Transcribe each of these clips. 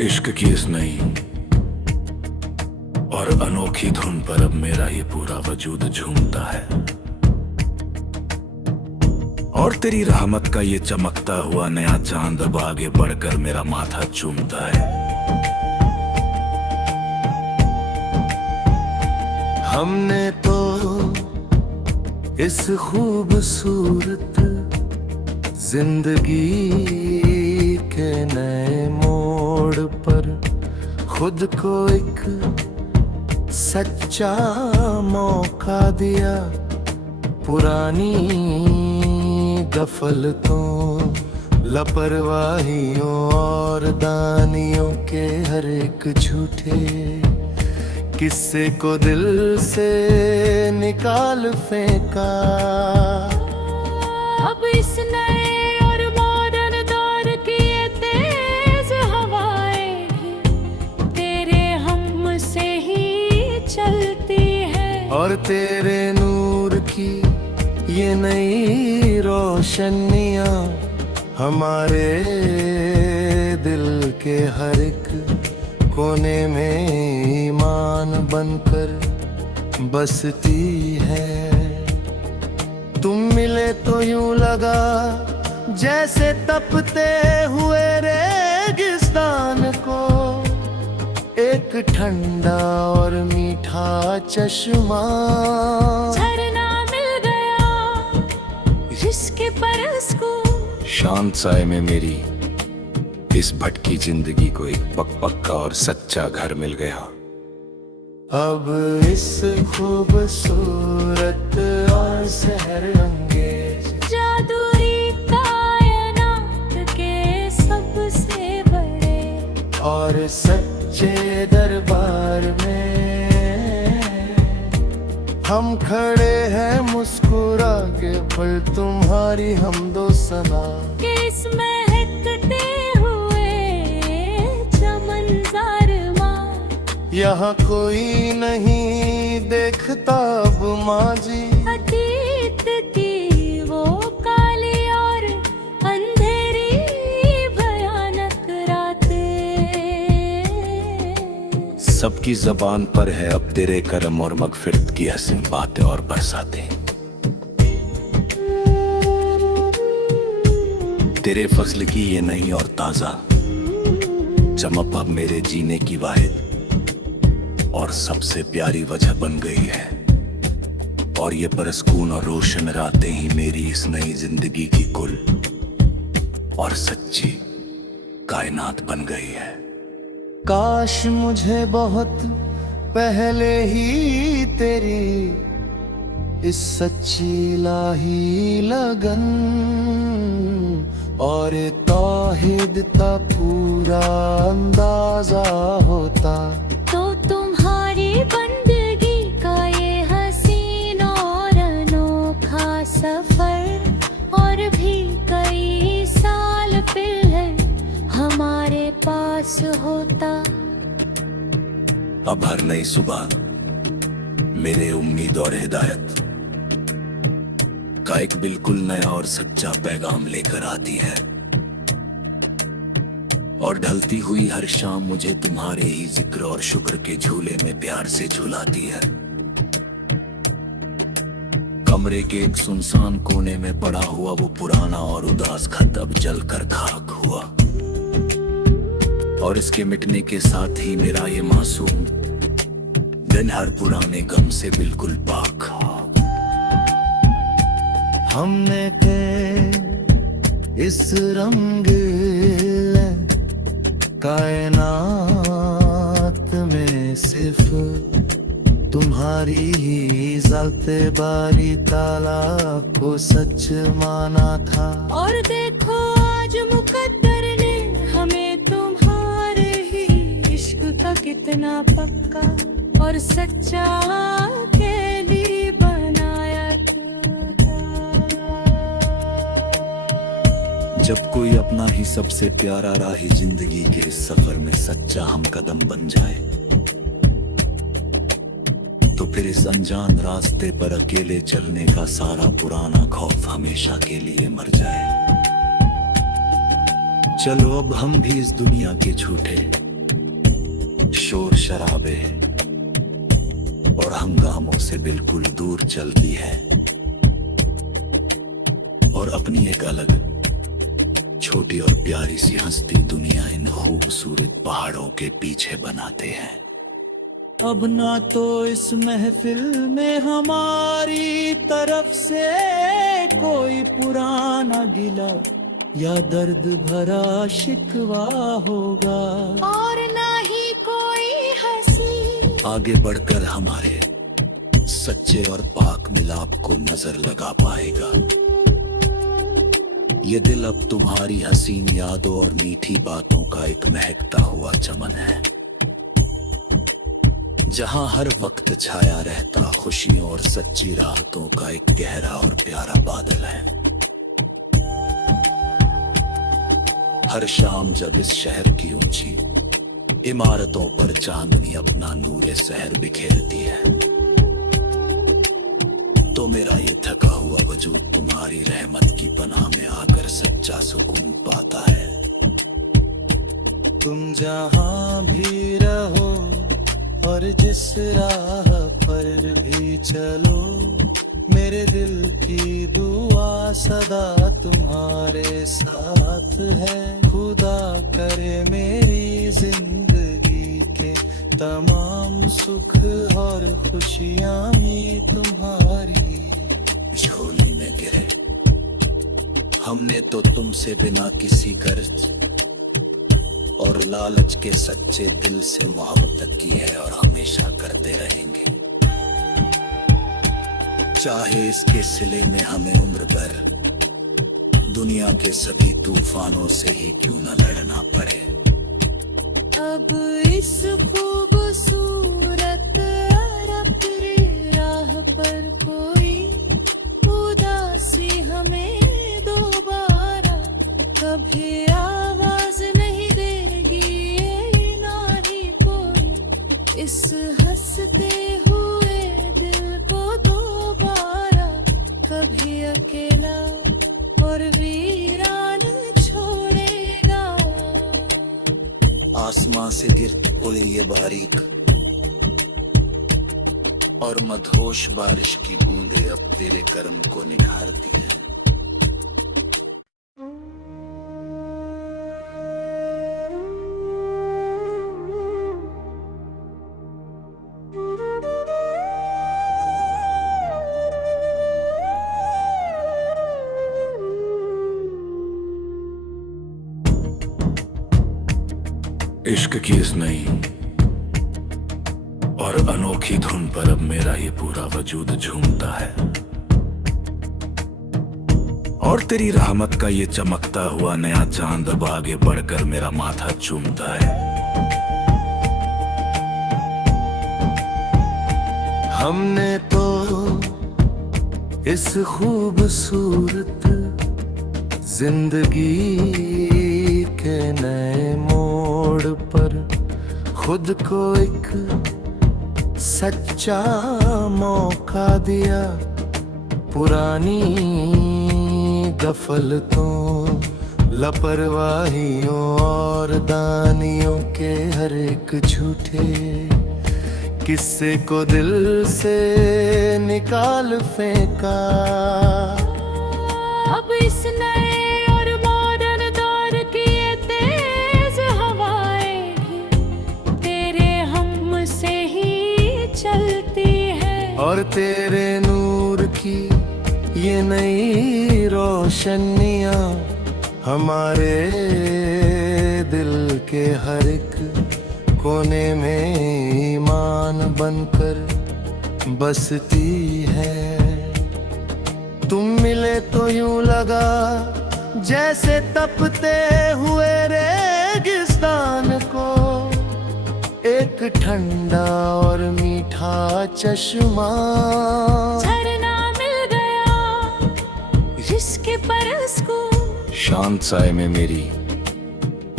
इश्क की इस नई और अनोखी धुन पर अब मेरा ये पूरा वजूद झूमता है, और तेरी रहमत का ये चमकता हुआ नया चांद अब आगे बढ़कर मेरा माथा चूमता है। हमने तो इस खूबसूरत जिंदगी के नए मोड़ पर खुद को एक सच्चा मौका दिया। पुरानी गफलतों, लापरवाहियों और दानियों के हर एक झूठे किस्से को दिल से निकाल फेंका। अब इस नए और मॉडर्न दौर की ये तेज हवाएं भी तेरे हम से ही चलती है, और तेरे नूर की ये नई रोशनियां हमारे दिल के हर एक कोने में ईमान बनकर बसती है। तुम मिले तो यूं लगा जैसे तपते हुए रेगिस्तान को एक ठंडा और मीठा चश्मा झरना मिल गया जिसके बरस को। शांत साए में मेरी इस भटकी जिंदगी को एक पक्का और सच्चा घर मिल गया। अब इस खूबसूरत और सहर अंगेज जादुई कायनात के सबसे बड़े और सच्चे दरबार में हम खड़े हैं मुस्कुरा के, पर तुम्हारी हमदो सना के इस महकते यहाँ कोई नहीं देखता अब माँ जी अतीत की वो काली और अंधेरी भयानक रातें। सबकी जबान पर है अब तेरे करम और मगफिरत की हसीन बातें और बरसातें। तेरे फजल की ये नई और ताजा चमक अब मेरे जीने की वाहिद और सबसे प्यारी वजह बन गई है, और ये परस्कून और रोशन रातें ही मेरी इस नई जिंदगी की कुल और सच्ची कायनात बन गई है। काश मुझे बहुत पहले ही तेरी इस सच्ची इलाही लगन और तौहीद का पूरा अंदाजा होता, तो तुम्हारी बंदगी का ये हसीन और अनोखा सफर और भी कई साल पहले हमारे पास होता। अब हर नई सुबह मेरे उम्मीद और हिदायत का एक बिल्कुल नया और सच्चा पैगाम लेकर आती है, और ढलती हुई हर शाम मुझे तुम्हारे ही जिक्र और शुक्र के झूले में प्यार से झुलाती है। कमरे के एक सुनसान कोने में पड़ा हुआ वो पुराना और उदास खत अब जलकर खाक हुआ, और इसके मिटने के साथ ही मेरा ये मासूम दिन हर पुराने गम से बिल्कुल पाक। हमने के इस रंगीले कायनात में सिर्फ तुम्हारी ही ज़ाते बारी ताला को सच माना था, और देखो आज मुकद्दर ने हमें तुम्हारे ही इश्क का कितना पक्का और सच्चा के लिए बनाया था। जब कोई अपना ही सबसे प्यारा राही जिंदगी के इस सफर में सच्चा हम कदम बन जाए, तो फिर इस अनजान रास्ते पर अकेले चलने का सारा पुराना खौफ हमेशा के लिए मर जाए। चलो अब हम भी इस दुनिया के झूठे शोर शराबे और हंगामों से बिल्कुल दूर चलती है और अपनी एक अलग छोटी और प्यारी सी हंसती दुनिया इन खूबसूरत पहाड़ों के पीछे बनाते हैं। अब ना तो इस महफिल में हमारी तरफ से कोई पुराना गिला या दर्द भरा शिकवा होगा, और ना ही कोई हंसी आगे बढ़कर हमारे सच्चे और पाक मिलाप को नजर लगा पाएगा। ये दिल अब तुम्हारी हसीन यादों और मीठी बातों का एक महकता हुआ चमन है, जहां हर वक्त छाया रहता खुशियों और सच्ची राहतों का एक गहरा और प्यारा बादल है। हर शाम जब इस शहर की ऊंची इमारतों पर चांदनी अपना नूरे सहर बिखेरती है, तो मेरा ये थका हुआ वजूद तुम्हारी रहमत की पनाह में आकर सच्चा सुकून पाता है। तुम जहां भी रहो और जिस राह पर भी चलो, मेरे दिल की दुआ सदा तुम्हारे साथ है। खुदा करे मेरी जिंदगी के तमाम सुख और खुशियां भी तुम्हारी झोली में गिरे। हमने तो तुमसे बिना किसी गर्ज और लालच के सच्चे दिल से मोहब्बत की है और हमेशा करते रहेंगे, चाहे इसके सिले में हमें उम्र भर दुनिया के सभी तूफानों से ही क्यों न लड़ना पड़े। अब इस खूबसूरत अरब राह पर कोई उदासी हमें दोबारा कभी आवाज नहीं देगी, ये ना ही कोई इस हंसते हुए दिल को दोबारा कभी अकेला और वीरान छोड़ेगा। आसमां से गिरती हुई ये बारीक और मदहोश बारिश की बूंदें अब तेरे कर्म को निखारती हैं। इश्क की इस नई और अनोखी धुन पर अब मेरा ये पूरा वजूद झूमता है और तेरी रहमत का ये चमकता हुआ नया चांद अब आगे बढ़कर मेरा माथा चूमता है। हमने तो इस खूबसूरत जिंदगी के नए मोड़ पर खुद को एक सच्चा मौका दिया। पुरानी गफलतों, लापरवाहियों और दानियों के हर एक झूठे किस्से को दिल से निकाल फेंका। अब इस नए और मॉडर्न दौर की ये तेज हवाएं भी तेरे हम से ही चलती है, और तेरे नूर की ये नई रोशनियां हमारे दिल के हर एक कोने में ईमान बनकर बसती है। तुम मिले तो यूं लगा जैसे तपते हुए रेगिस्तान को एक ठंडा और मीठा चश्मा झरना मिल गया जिसके बरस को शांत साए में मेरी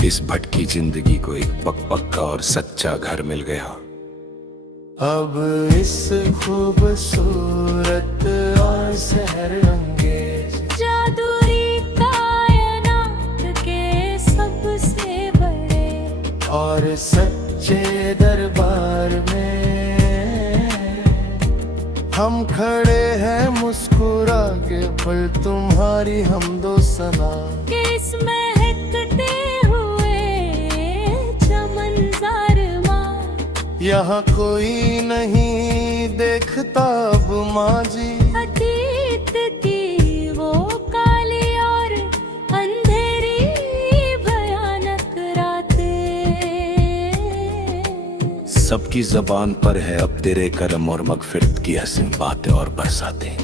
इस भटकी जिंदगी को एक पक्का और सच्चा घर मिल गया। अब इस खूबसूरत और सहर अंगेज जादुई कायनात के सबसे बड़े और सच्चे दरबार हम खड़े हैं मुस्कुरा के, पर तुम्हारी हम दो सना कि इस महकते हुए चमन माँ यहाँ कोई नहीं देखता अब माँ जी। अतीत की वो काली और अंधेरी भयानक रातें। सबकी जबान पर है अब तेरे करम और मगफिरत की हसीन बातें और बरसातें।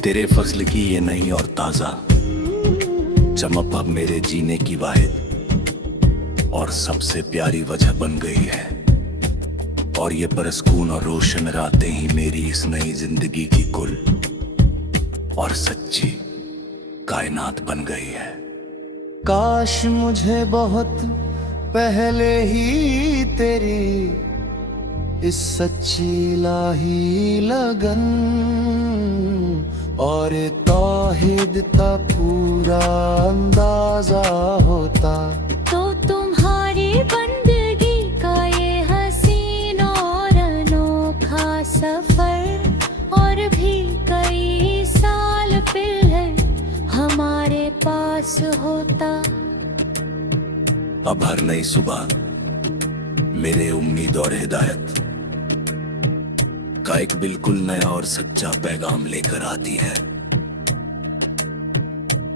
तेरे फजल की ये नई और ताजा चमक अब मेरे जीने की वाहिद और सबसे प्यारी वजह बन गई है। और ये परसकून और रोशन रातें ही मेरी इस नई जिंदगी की कुल और सच्ची कायनात बन गई है। काश मुझे बहुत पहले ही तेरी इस सच्ची इलाही लगन और तौहीद का पूरा अंदाजा होता, तो तुम्हारी बंदगी का ये हसीन और अनोखा सफर और भी कई साल पहले हमारे पास होता। अब हर नई सुबह मेरे उम्मीद और हिदायत का एक बिल्कुल नया और सच्चा पैगाम लेकर आती है।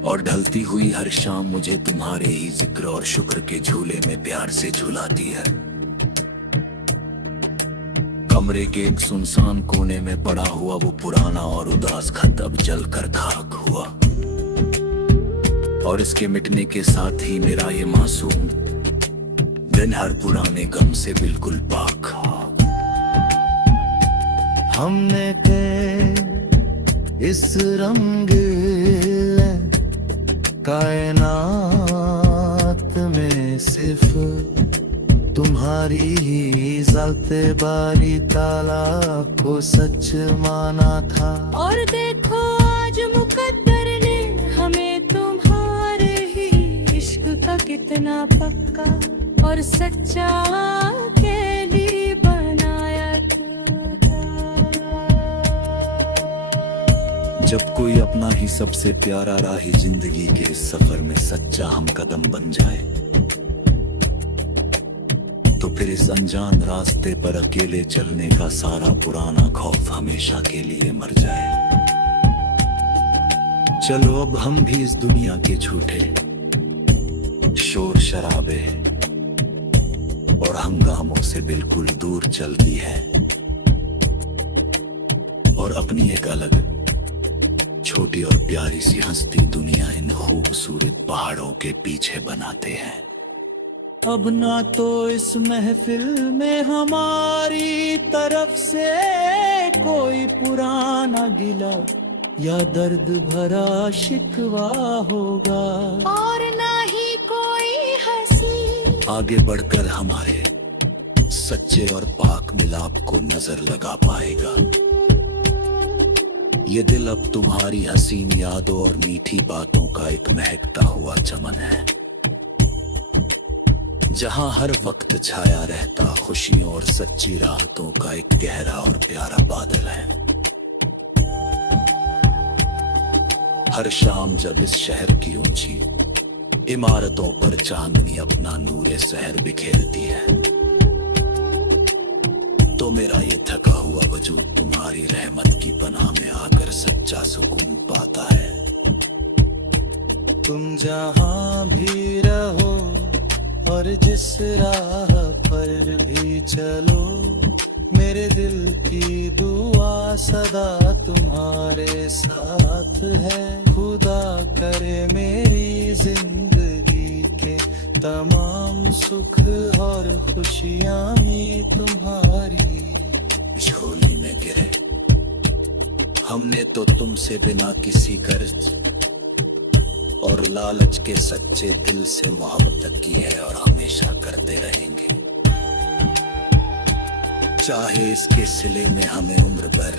और ढलती हुई हर शाम मुझे तुम्हारे ही जिक्र और शुक्र के झूले में प्यार से झुलाती है। कमरे के एक सुनसान कोने में पड़ा हुआ वो पुराना और उदास खत अब जलकर खाक हुआ, और इसके मिटने के साथ ही मेरा ये मासूम दिन हर पुराने गम से बिल्कुल पाक। हमने के इस रंगीले कायनात में सिर्फ तुम्हारी ही ज़ाते बारी ताला को सच माना था। और देखो आज मुकद्दर ने हमें तुम्हारे ही इश्क का कितना पक्का और सच्चा के लिए बनाया था। जब कोई अपना ही सबसे प्यारा राही जिंदगी के इस सफर में सच्चा हम कदम बन जाए, तो फिर इस अनजान रास्ते पर अकेले चलने का सारा पुराना खौफ हमेशा के लिए मर जाए। चलो अब हम भी इस दुनिया के झूठे शोर शराबे और हंगामों से बिल्कुल दूर चलती है और अपनी एक अलग छोटी और प्यारी सी हंसती दुनिया इन खूबसूरत पहाड़ों के पीछे बनाते हैं। अब ना तो इस महफिल में हमारी तरफ से कोई पुराना गिला या दर्द भरा शिकवा होगा, और ना ही कोई हंसी आगे बढ़कर हमारे सच्चे और पाक मिलाप को नजर लगा पाएगा। ये दिल अब तुम्हारी हसीन यादों और मीठी बातों का एक महकता हुआ चमन है, जहां हर वक्त छाया रहता खुशियों और सच्ची राहतों का एक गहरा और प्यारा बादल है। हर शाम जब इस शहर की ऊंची इमारतों पर चांदनी अपना नूरे सहर बिखेरती है, तो मेरा ये थका हुआ वजूद तुम्हारी रहमत की पनाह में आकर सच्चा सुकून पाता है। तुम जहां भी रहो और जिस राह पर भी चलो, मेरे दिल की दुआ सदा तुम्हारे साथ है। खुदा करे मेरी जिंदगी के तमाम सुख और खुशियां भी तुम्हारी झोली में गिरे। हमने तो तुमसे बिना किसी गर्ज और लालच के सच्चे दिल से मोहब्बत की है और हमेशा करते रहेंगे, चाहे इसके सिले में हमें उम्र भर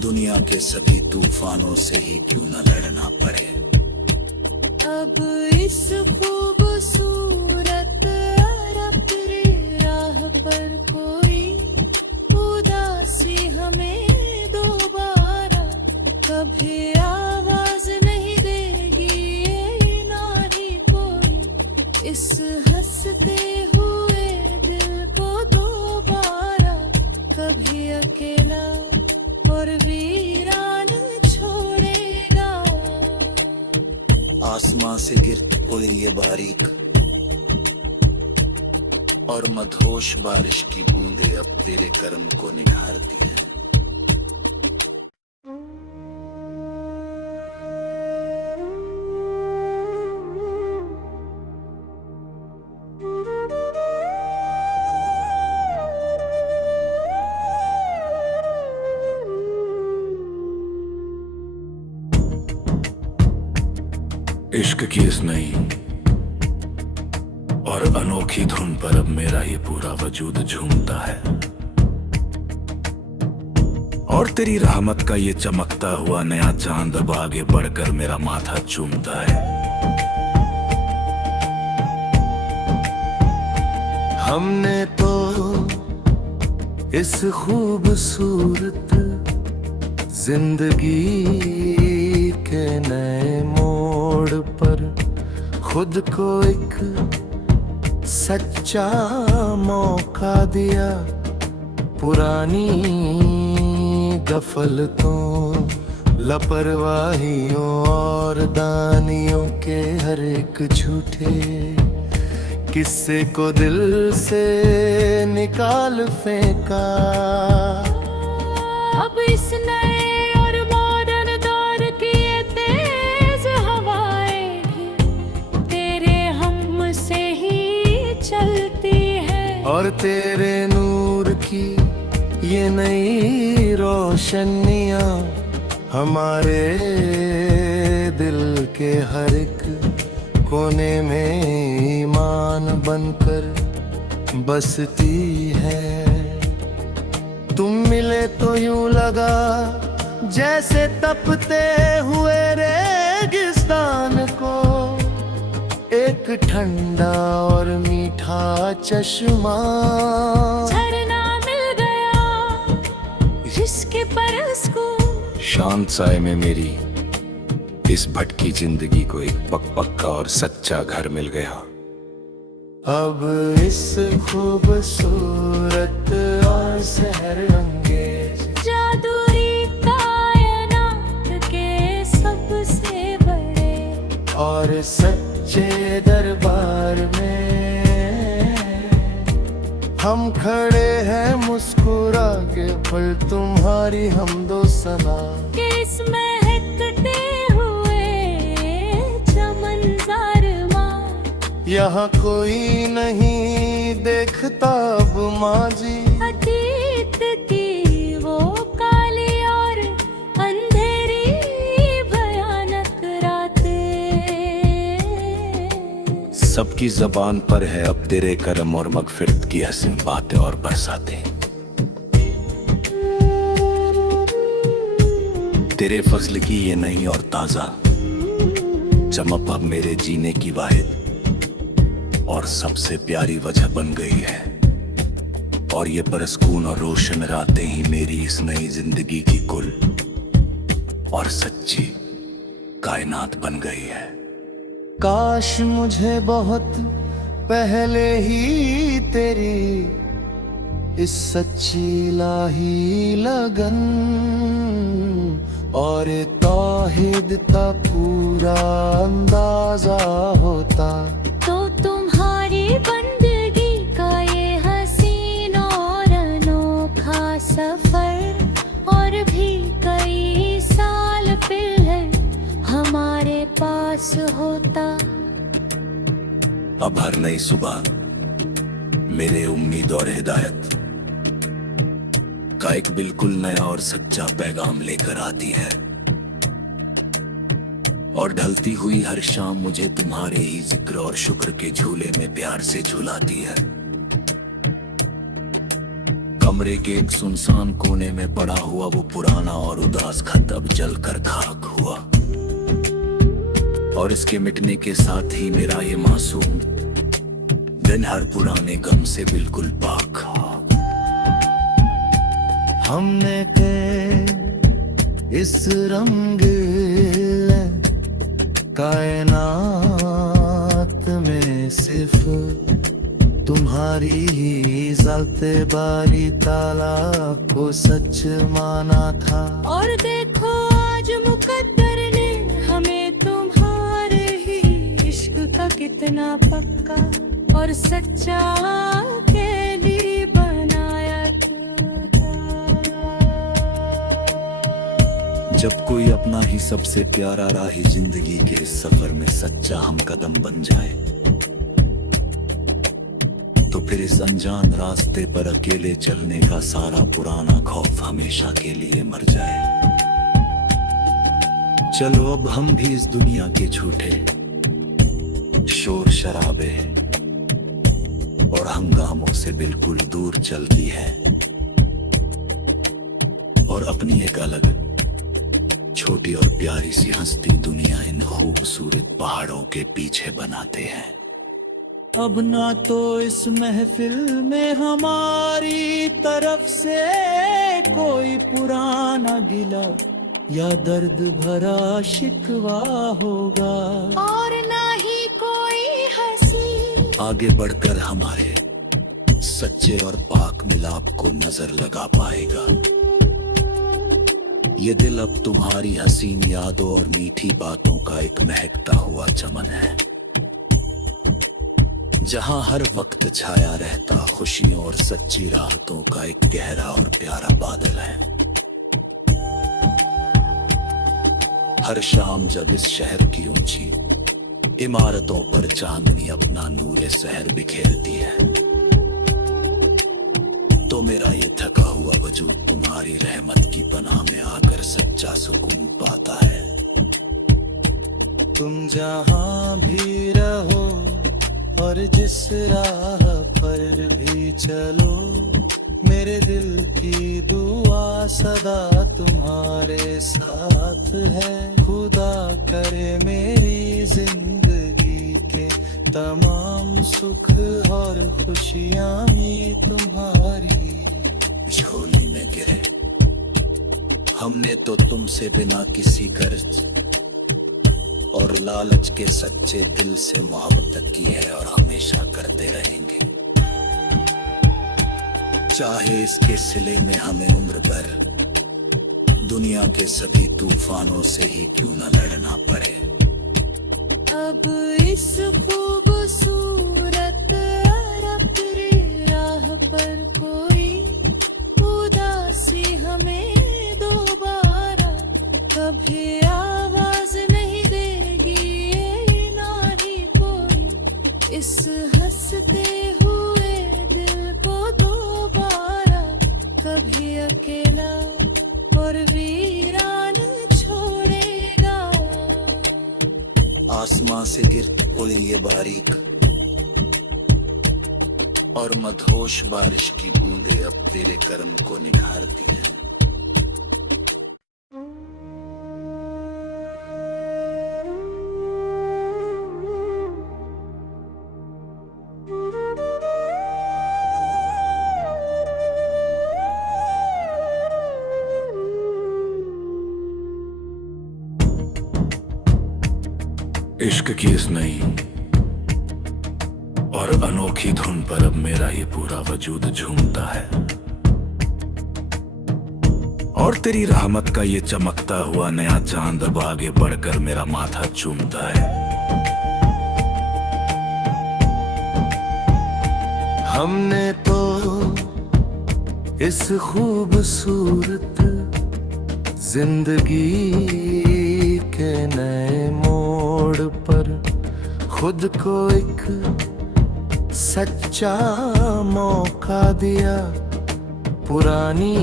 दुनिया के सभी तूफानों से ही क्यों न लड़ना पड़े। अब इस खूबसूरत अरब राह पर कोई उदासी हमें दोबारा कभी आवाज नहीं देगी ये नारी कोई इस हंसते हुए दिल को दोबारा कभी अकेला और वीरान छोड़ेगा। आसमां से गिरती कोई ये बारीक और मदहोश बारिश की बूंदें अब तेरे कर्म को निखारती हैं। इश्क की इस नई और अनोखी धुन पर अब मेरा ये पूरा वजूद झूमता है और तेरी रहमत का ये चमकता हुआ नया चांद अब आगे बढ़कर मेरा माथा चूमता है। हमने तो इस खूबसूरत जिंदगी के नए मोड़ पर खुद को एक सच्चा मौका दिया। पुरानी गफलतों, लापरवाहियों और दानियों के हर एक झूठे किस्से को दिल से निकाल फेंका। अब इस नए और मॉडर्न दौर की ये तेज हवाएं भी तेरे हम से ही चलती है और तेरे नूर की ये नई रोशनियां हमारे दिल के हर एक कोने में ईमान बनकर बसती है। तुम मिले तो यूं लगा जैसे तपते हुए रेगिस्तान को एक ठंडा और मीठा चश्मा झरना मिल गया जिसके परस को शांत साए में मेरी इस भटकी जिंदगी को एक पक्का और सच्चा घर मिल गया। अब इस खूबसूरत और सहर अंगेज जादुई कायनात के सबसे बड़े और सच्चे दरबार में हम खड़े हैं मुस्कुरा के पल तुम्हारी हमदो सना कि इसमें महकते हुए चमन माँ यहाँ कोई नहीं देखता अब माँ जी अतीत की वो काली और अंधेरी भयानक रातें। सबकी जबान पर है अब तेरे करम और मगफिरत की हसीन बातें और बरसातें। तेरे फजल की ये नई और ताजा चमक अब मेरे जीने की वाहिद और सबसे प्यारी वजह बन गई है और ये परसकून और रोशन रातें ही मेरी इस नई जिंदगी की कुल और सच्ची कायनात बन गई है। काश मुझे बहुत पहले ही तेरी इस सच्ची लाही लगन और तौहीद का पूरा अंदाजा होता तो तुम्हारी बंदगी का ये हसीन और अनोखा सफर और भी कई साल पहले हमारे पास होता। अब हर नई सुबह मेरे उम्मीद और हिदायत का एक बिल्कुल नया और सच्चा पैगाम लेकर आती है और ढलती हुई हर शाम मुझे तुम्हारे ही जिक्र और शुक्र के झूले में प्यार से झुलाती है। कमरे के एक सुनसान कोने में पड़ा हुआ वो पुराना और उदास खत अब जलकर खाक हुआ और इसके मिटने के साथ ही मेरा ये मासूम दिन हर पुराने गम से बिल्कुल पाक हमने के इस रंगीन कायनात में सिर्फ तुम्हारी ही ज़ाते बारी ताला को सच माना था। और देखो आज मुकद्दर ने हमें तुम्हारे ही इश्क का कितना पक्का और सच्चा के लिए बनाया था। जब कोई अपना ही सबसे प्यारा राही जिंदगी के इस सफर में सच्चा हम कदम बन जाए, तो फिर इस अनजान रास्ते पर अकेले चलने का सारा पुराना खौफ हमेशा के लिए मर जाए। चलो अब हम भी इस दुनिया के झूठे शोर शराबे और हंगामों से बिल्कुल दूर चलती है और अपनी एक अलग छोटी और प्यारी सी हंसती दुनिया इन खूबसूरत पहाड़ों के पीछे बनाते हैं। अब ना तो इस महफिल में हमारी तरफ से कोई पुराना गिला या दर्द भरा शिकवा होगा, और ना ही कोई हंसी आगे बढ़कर हमारे सच्चे और पाक मिलाप को नजर लगा पाएगा। ये दिल अब तुम्हारी हसीन यादों और मीठी बातों का एक महकता हुआ चमन है, जहां हर वक्त छाया रहता खुशियों और सच्ची राहतों का एक गहरा और प्यारा बादल है। हर शाम जब इस शहर की ऊंची इमारतों पर चांदनी अपना नूरे सहर बिखेरती है, तो मेरा ये थका हुआ वजूद तुम्हारी रहमत की पनाह में आकर सच्चा सुकून पाता है। तुम जहां भी रहो और जिस राह पर भी चलो, मेरे दिल की दुआ सदा तुम्हारे साथ है। खुदा करे मेरी जिंदगी के तमाम सुख और खुशियां भी तुम्हारी झोली में गिरे। हमने तो तुमसे बिना किसी गर्ज और लालच के सच्चे दिल से मोहब्बत की है और हमेशा करते रहेंगे, चाहे इसके सिले में हमें उम्र भर दुनिया के सभी तूफानों से ही क्यों न लड़ना पड़े। अब इस खूबसूरत अरपरी राह पर कोई उदासी हमें दोबारा कभी आवाज नहीं देगी, ना ही कोई इस हंसते हुए दिल को दोबारा कभी अकेला और वीरान छोड़ेगा। आसमां से गिरती हुई ये बारीक और मदहोश बारिश की बूंदें अब तेरे कर्म को निखारती हैं। इश्क की इस नई और अनोखी धुन पर अब मेरा ये पूरा वजूद झूमता है और तेरी रहमत का ये चमकता हुआ नया चांद अब आगे बढ़कर मेरा माथा चूमता है। हमने तो इस खूबसूरत जिंदगी के नए मोड़ पर खुद को एक सच्चा मौका दिया। पुरानी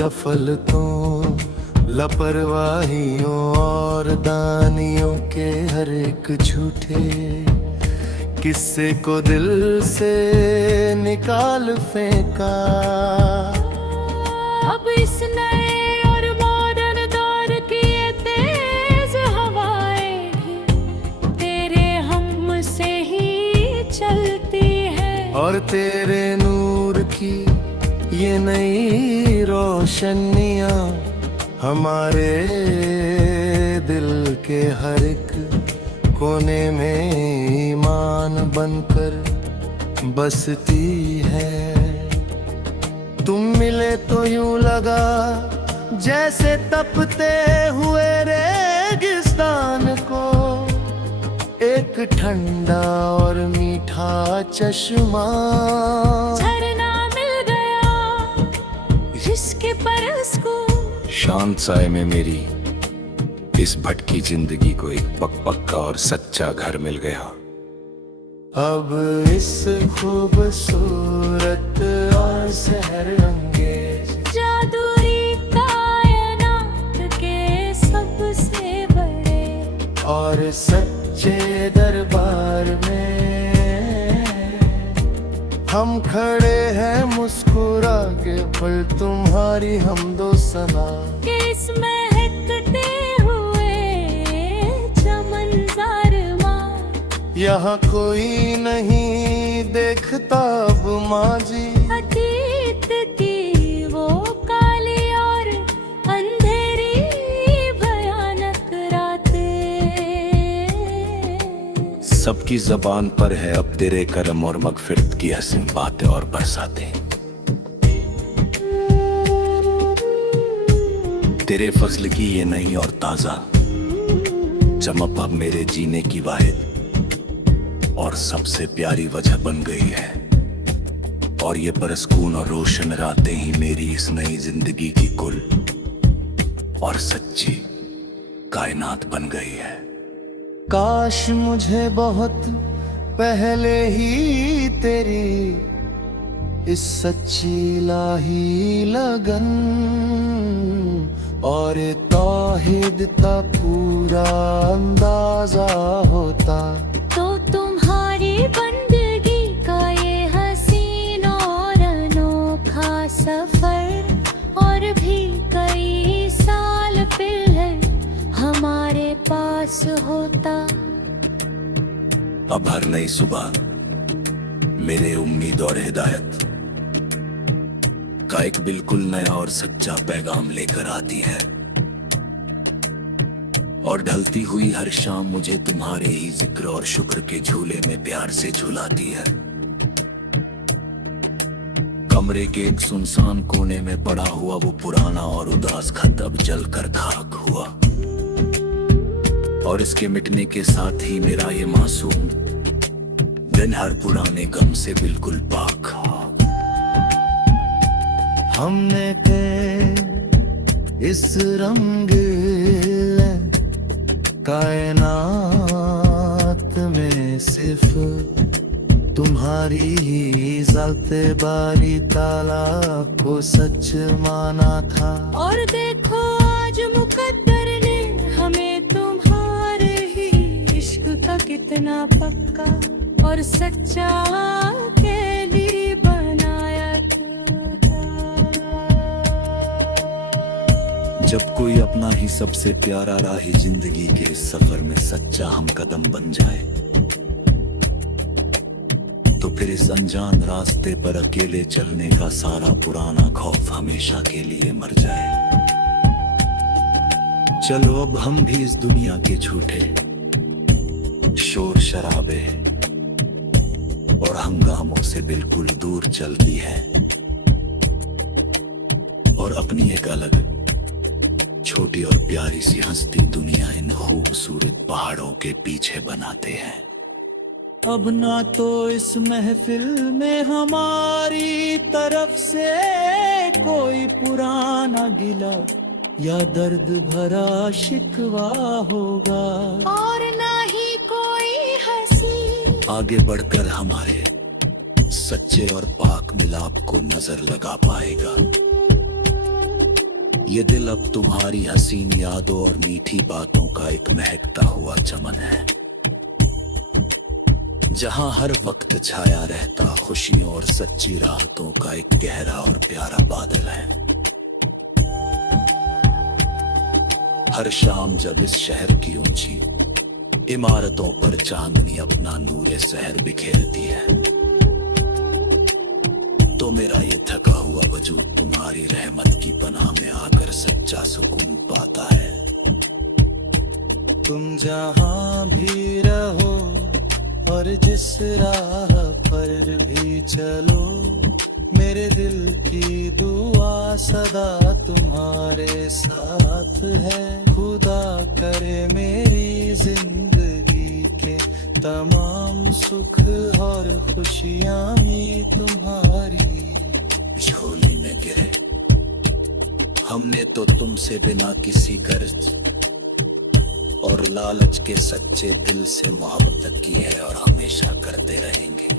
गफलतों, लापरवाहियों और दानियों के हर एक झूठे किस्से को दिल से निकाल फेंका। अब इस नए और मॉडर्न दौर की ये तेज हवाएं भी तेरे हम से ही चलती है और तेरे नूर की ये नई रोशनियां हमारे दिल के हर एक कोने में ईमान बनकर बसती है। तुम मिले तो यूं लगा जैसे तपते हुए रेगिस्तान को एक ठंडा और मीठा चश्मा झरना मिल गया जिसके परस को शांत साए में मेरी इस भटकी जिंदगी को एक पक्का और सच्चा घर मिल गया। अब इस खूबसूरत और सहर अंगेज जादुई कायनात के सबसे बड़े और सच्चे दरबार में हम खड़े हैं मुस्कुरा के पल तुम्हारी हमदो सना के इस महकते हुए चमनज़ार माँ यहाँ कोई नहीं देखता अब माजी अतीत की वो काली और अंधेरी भयानक रातें। सबकी जबान पर है अब तेरे करम और मगफिरत की हसीन बातें और बरसातें। तेरे फजल की ये नई और ताजा चमक अब मेरे जीने की वाहिद और सबसे प्यारी वजह बन गई है। और ये परस्कून और रोशन रातें ही मेरी इस नई जिंदगी की कुल और सच्ची कायनात बन गई है। काश मुझे बहुत पहले ही तेरी इस सच्ची लाही लगन और तौहीद का पूरा अंदाजा होता तो तुम्हारी बंदगी का ये हसीन और अनोखा सफर और भी कई साल पहले हमारे पास होता। अब हर नई सुबह मेरे उम्मीद और हिदायत का एक बिल्कुल नया और सच्चा पैगाम लेकर आती है। और ढलती हुई हर शाम मुझे तुम्हारे ही जिक्र और शुक्र के झूले में प्यार से झुलाती है। कमरे के एक सुनसान कोने में पड़ा हुआ वो पुराना और उदास खत अब जलकर खाक हुआ और इसके मिटने के साथ ही मेरा ये मासूम दिन हर पुराने गम से बिल्कुल पाक। हमने के इस रंगीले कायनात में सिर्फ तुम्हारी ही ज़ाते बारी ताला को सच माना था। और देखो आज मुकद्दर ने हमें तुम्हारे ही इश्क का कितना पक्का और सच्चा कैदी बनाया था। जब कोई अपना ही सबसे प्यारा राही जिंदगी के इस सफर में सच्चा हम कदम बन जाए तो फिर इस अनजान रास्ते पर अकेले चलने का सारा पुराना खौफ हमेशा के लिए मर जाए। चलो अब हम भी इस दुनिया के झूठे शोर शराबे और हंगामों से बिल्कुल दूर चलती है और अपनी एक अलग छोटी और प्यारी सी हंसती दुनिया इन खूबसूरत पहाड़ों के पीछे बनाते हैं। अब ना तो इस महफिल में हमारी तरफ से कोई पुराना गिला या दर्द भरा शिकवा होगा और ना ही कोई हंसी आगे बढ़कर हमारे सच्चे और पाक मिलाप को नजर लगा पाएगा। ये दिल अब तुम्हारी हसीन यादों और मीठी बातों का एक महकता हुआ चमन है जहां हर वक्त छाया रहता खुशियों और सच्ची राहतों का एक गहरा और प्यारा बादल है। हर शाम जब इस शहर की ऊंची इमारतों पर चांदनी अपना नूरे सहर बिखेरती है तो मेरा ये थका हुआ वजूद तुम्हारी रहमत की पनाह में आकर सच्चा सुकून पाता है। तुम जहाँ भी रहो और जिस राह पर भी चलो, मेरे दिल की दुआ सदा तुम्हारे साथ है। खुदा करे मेरी जिंदगी के तमाम सुख और खुशियाँ भी तुम्हारी झोली में गिरे। हमने तो तुमसे बिना किसी गर्ज और लालच के सच्चे दिल से मोहब्बत की है और हमेशा करते रहेंगे।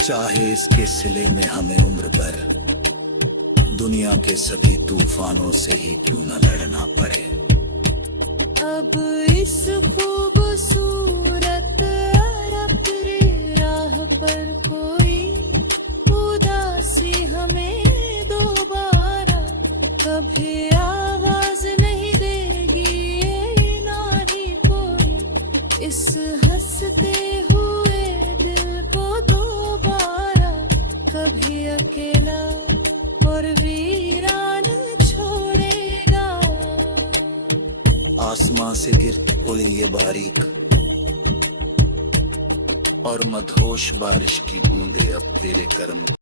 चाहे इसके सिले में हमें उम्र भर दुनिया के सभी तूफानों से ही क्यों न लड़ना पड़े। अब इस खूबसूरत अरब रे राह पर कोई उदासी हमें दोबारा कभी आवाज नहीं देगी ये नारी कोई। इस हंसते हुए दिल को दोबारा कभी अकेला और वीरान छोड़ेगा। आसमां से गिरती कोई ये बारीक और मदहोश बारिश की बूंदें अब तेरे कर्म